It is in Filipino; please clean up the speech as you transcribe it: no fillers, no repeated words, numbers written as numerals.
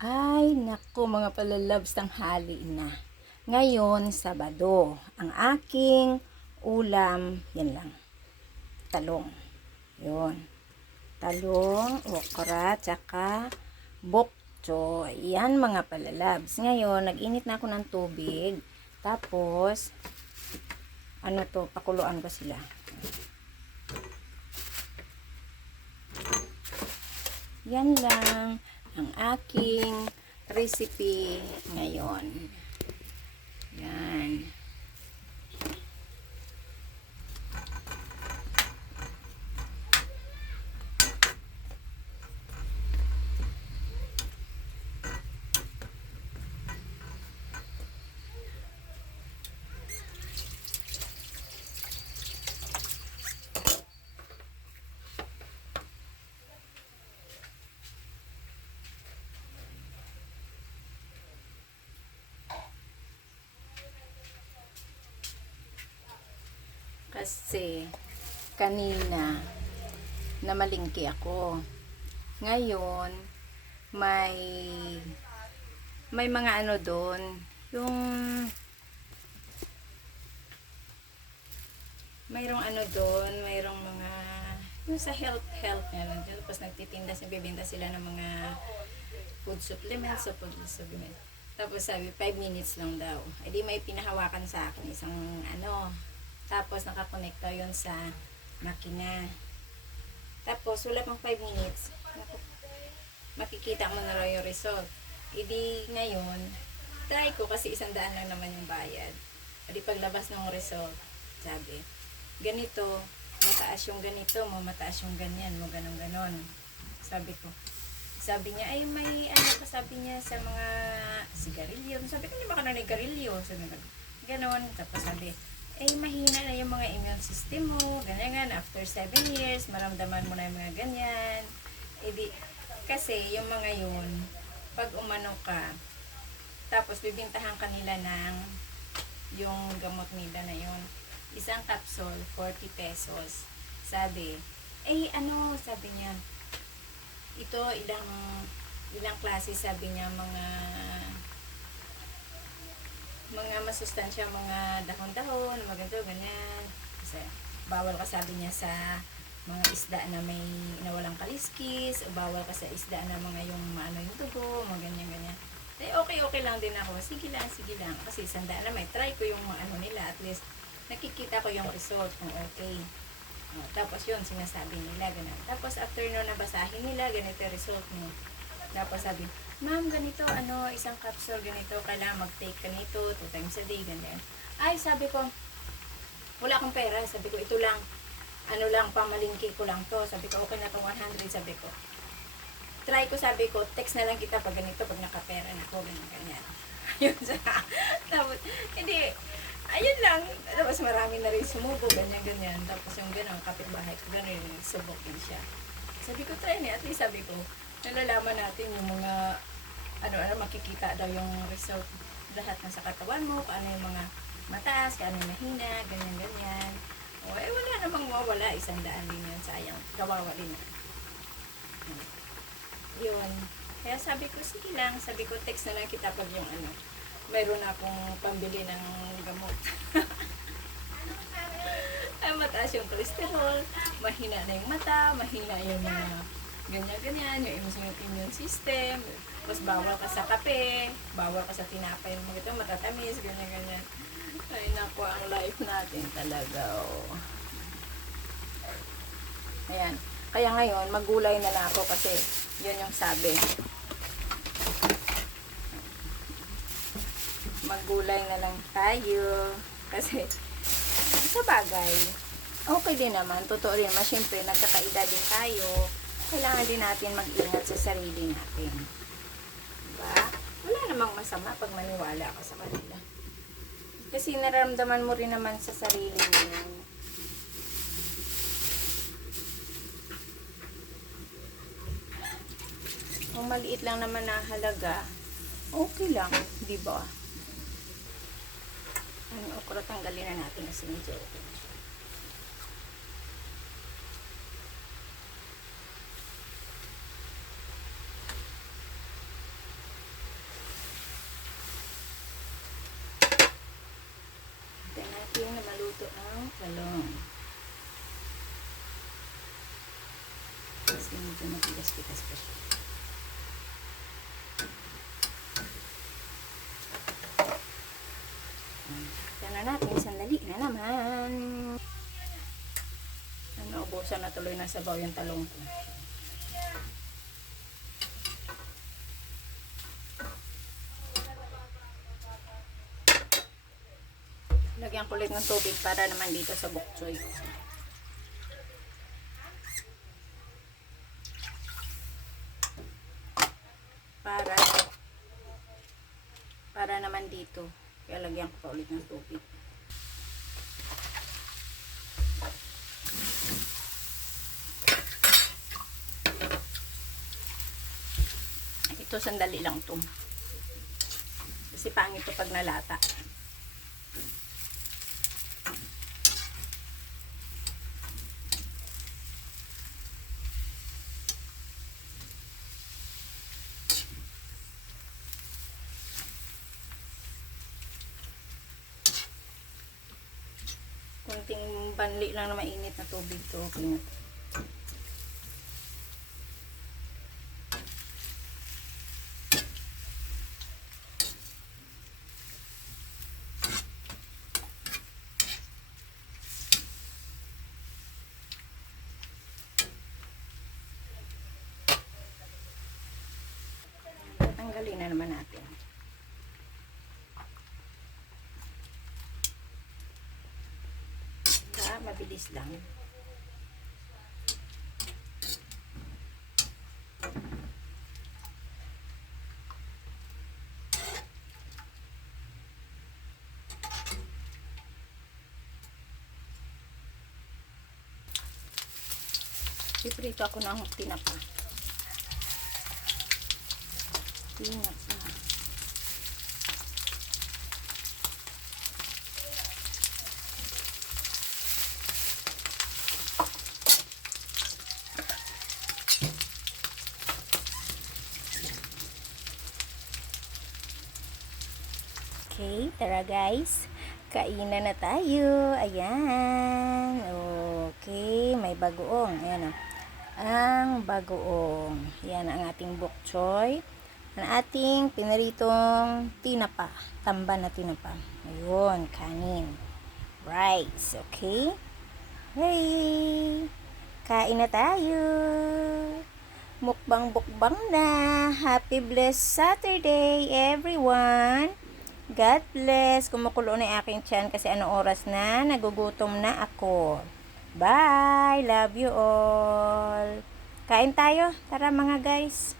Ay, naku mga palalabs, tanghali na. Ngayon, Sabado. Ang aking ulam, yan lang. Talong. Yun. Talong, okra, tsaka bok choy. Yan mga palalabs. Ngayon, nag-init na ako ng tubig. Tapos, ano to, pakuluan ko sila. Yan lang ang aking recipe ngayon. Yan. Kasi kanina namalingki ako. Ngayon may mga ano doon, yung mayroong ano doon, mayroong mga yung sa health niya lang. Tapos nagtitinda, bibenta sila ng mga food supplements o food supplement. Tapos sabi, 5 minutes lang daw. E di may pinahawakan sa akin isang ano. Tapos nakakonekta yon sa makina. Tapos wala pang 5 minutes. Makikita mo na raw yung result. E di ngayon, try ko kasi 100 lang naman yung bayad. E di paglabas ng result, sabi, ganito, mataas yung ganito mo, mataas yung ganyan mo, ganon. Sabi niya, ay may ano pa, sabi niya sa mga sigarilyo. Sabi ko, hindi ba ka na nagkarilyo? Sabi ko, ganon. Tapos sabi, mahina na yung mga immune system mo, ganyan, after 7 years, maramdaman mo na yung mga ganyan. Kasi yung mga yun, pag umano ka, tapos bibintahan kanila ng yung gamot nila na yun. Isang capsule, 40 pesos. Sabi, sabi niya, ito ilang klase, sabi niya, mga masustansya, mga dahon-dahon, mga ganito, ganyan. Kasi bawal ka, sabi niya, sa mga isda na may nawalang kaliskis, o bawal ka sa isda na mga yung maano yung dugo, mga ganyan. Okay lang din ako. Sige lang. Kasi sanda na may try ko yung ano nila, at least nakikita ko yung result kung okay. Tapos yun, sinasabi nila, ganun. Tapos after no, nabasahin nila, ganito result mo. Tapos sabi, ma'am, ganito, isang capsule, ganito, kailangan mag-take ka nito, 2 times a day, ganyan. Ay, sabi ko, wala akong pera. Sabi ko, ito lang, pamalingki ko lang to. Sabi ko, okay na itong 100, sabi ko. Try ko, sabi ko, text na lang kita pag ganito, pag nakapera na ako, ganyan. Ayun sa, tapos, hindi, ayun lang. Tapos marami na rin sumubo, ganyan. Tapos yung gano'n, kapitbahay ko, gano'n, subok din siya. Sabi ko, try niya. At least sabi ko, nalalaman natin yung mga, makikita daw yung result. Lahat na sa katawan mo, kung ano yung mga mataas, kung ano yung mahina, ganyan. Wala namang mawala. 100 din yun, sayang. Kawawa din. Yun. Kaya sabi ko, sige lang. Sabi ko, text na lang kita pag yung mayroon akong pambili ng gamot. Ay, mataas yung cholesterol, mahina na yung mata, mahina yung ganyan, yung immune system, tapos bawal ka sa kape, bawal ka sa tinapay, mga ito, matatamis, ganyan. Ay, naku, ang life natin talaga, oh. Ayan. Kaya ngayon, magulay na lang ako kasi yun yung sabi. Maggulay na lang tayo kasi sa bagay okay din naman, totoo rin naman, syempre nagkakaedad din tayo, kailangan din natin mag-ingat sa sarili natin, diba? Wala namang masama pag maniwala ka sa kanila kasi nararamdaman mo rin naman sa sarili mo. Kung maliit lang naman na halaga, okay lang, diba? Ang okra, tanggalin na natin kasi medyo okay. ang talong. Kasi medyo matigas-tigas pa siya. Yan na natin, sandali na naman. Naubusan na tuloy ng sabaw yung talong ko. Lagyan ko ulit ng tubig para naman dito sa bok choy. Para naman dito. Kaya lagyan ko pa ulit ng tubig. Ito sandali lang to. Kasi pangit to pag nalata. Kunting banli lang na mainit na tubig to. Okay na. Tatanggalin na naman natin. Mabilis lang. Piprito ako ng tinapa. Tinapa. Okay, tara guys. Kainan na tayo. Ayan. Okay, may bagoong. Ayan o. Ang bagoong. Ayan ang ating bok choy. Ang ating pinaritong tinapa. Tamban na tinapa. Ayun, kanin. Rice. Okay. Hey. Kain na tayo. Mukbang-bukbang na. Happy blessed Saturday, everyone. God bless. Kumukulo na yung aking tiyan kasi ano oras na. Nagugutom na ako. Bye. Love you all. Kain tayo. Tara mga guys.